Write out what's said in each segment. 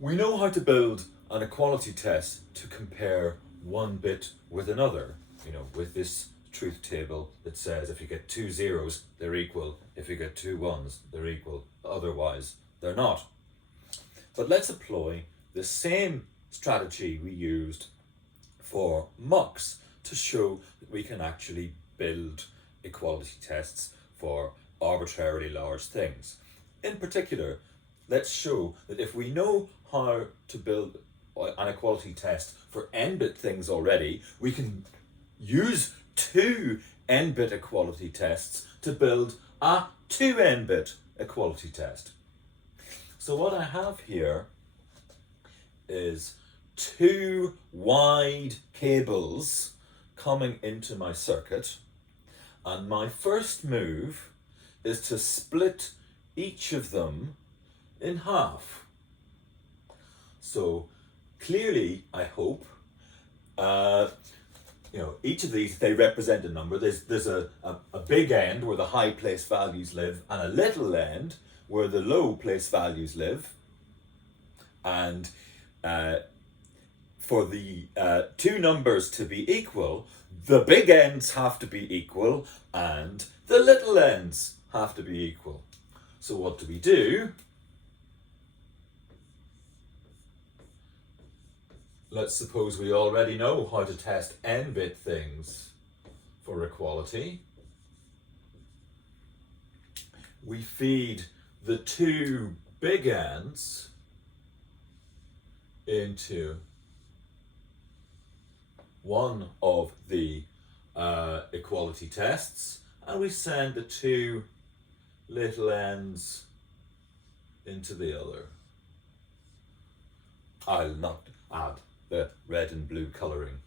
We know how to build an equality test to compare one bit with another, with this truth table that says if you get two zeros, they're equal. If you get two ones, they're equal. Otherwise, they're not. But let's employ the same strategy we used for mux to show that we can actually build equality tests for arbitrarily large things. In particular, let's show that if we know how to build an equality test for n-bit things already, we can use two n-bit equality tests to build a 2n-bit equality test. So what I have here is two wide cables coming into my circuit, and my first move is to split each of them in half. So clearly, I hope, each of these, they represent a number. There's a big end where the high place values live, and a little end where the low place values live. And for the two numbers to be equal, the big ends have to be equal and the little ends have to be equal. So what do? Let's suppose we already know how to test n-bit things for equality. We feed the two big ends into one of the equality tests, and we send the two little ends into the other. I'll not add the red and blue colouring.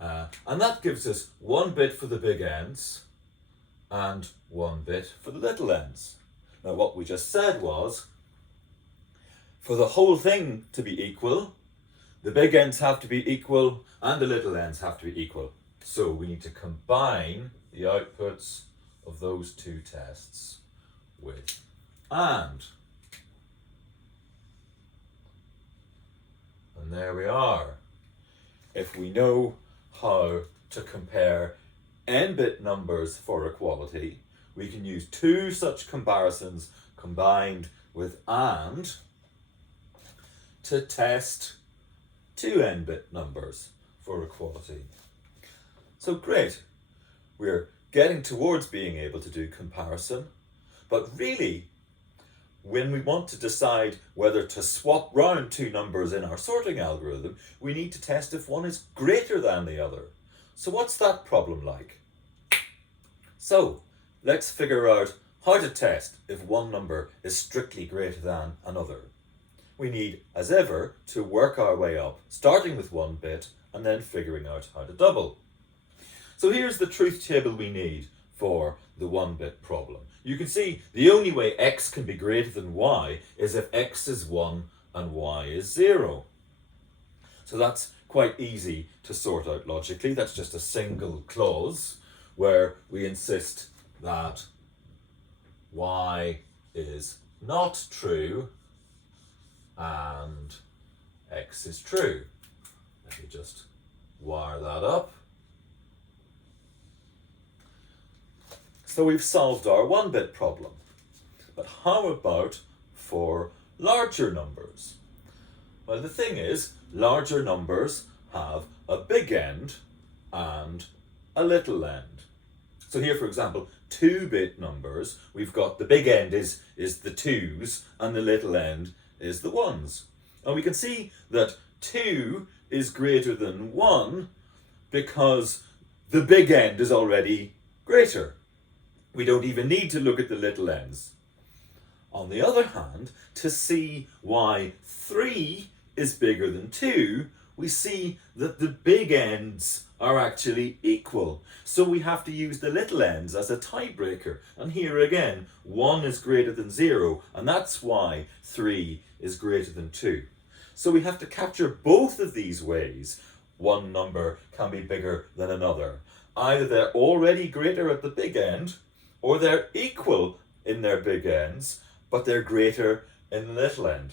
And that gives us one bit for the big ends and one bit for the little ends. Now what we just said was, for the whole thing to be equal, the big ends have to be equal and the little ends have to be equal. So we need to combine the outputs of those two tests with and. And there we are. If we know how to compare n-bit numbers for equality, we can use two such comparisons combined with and to test two n-bit numbers for equality. So great, we're getting towards being able to do comparison, but really, when we want to decide whether to swap round two numbers in our sorting algorithm, we need to test if one is greater than the other. So what's that problem like? So let's figure out how to test if one number is strictly greater than another. We need, as ever, to work our way up, starting with one bit and then figuring out how to double. So here's the truth table we need for the one-bit problem. You can see the only way x can be greater than y is if x is 1 and y is 0. So that's quite easy to sort out logically. That's just a single clause where we insist that y is not true and x is true. Let me just wire that up. So we've solved our one-bit problem. But how about for larger numbers? Well, the thing is, larger numbers have a big end and a little end. So here, for example, 2-bit numbers, we've got the big end is the 2's and the little end is the 1's. And we can see that 2 is greater than 1 because the big end is already greater. We don't even need to look at the little ends. On the other hand, to see why 3 is bigger than 2, we see that the big ends are actually equal. So we have to use the little ends as a tiebreaker. And here again, 1 is greater than 0, and that's why 3 is greater than 2. So we have to capture both of these ways. One number can be bigger than another. Either they're already greater at the big end, or they're equal in their big ends, but they're greater in the little end.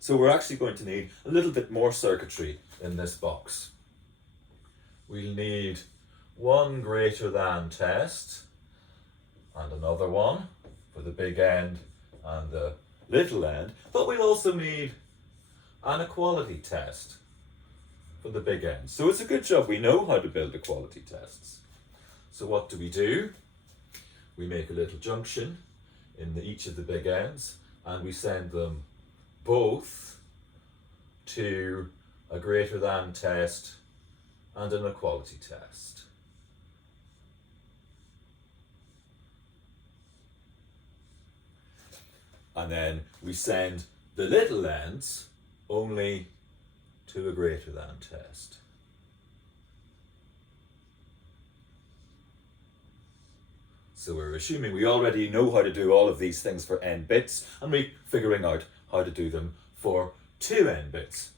So we're actually going to need a little bit more circuitry in this box. We'll need one greater than test and another one for the big end and the little end, but we'll also need an equality test for the big end. So it's a good job we know how to build equality tests. So what do? We make a little junction in each of the big ends and we send them both to a greater than test and an equality test. And then we send the little ends only to a greater than test. So we're assuming we already know how to do all of these things for n bits, and we're figuring out how to do them for 2n bits.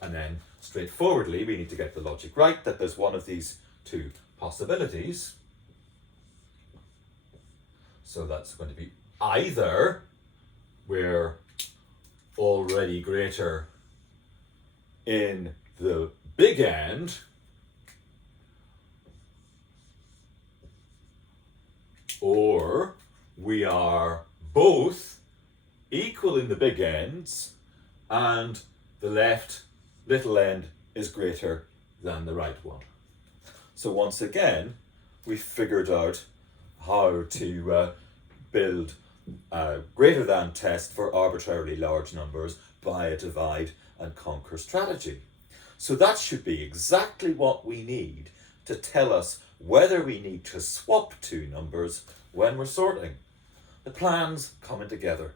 And then straightforwardly we need to get the logic right that there's one of these two possibilities. So that's going to be either we're already greater in the big end, or we are both equal in the big ends and the left little end is greater than the right one. So once again, we've figured out how to build a greater than test for arbitrarily large numbers by a divide and conquer strategy. So that should be exactly what we need to tell us whether we need to swap two numbers when we're sorting. The plan's coming together.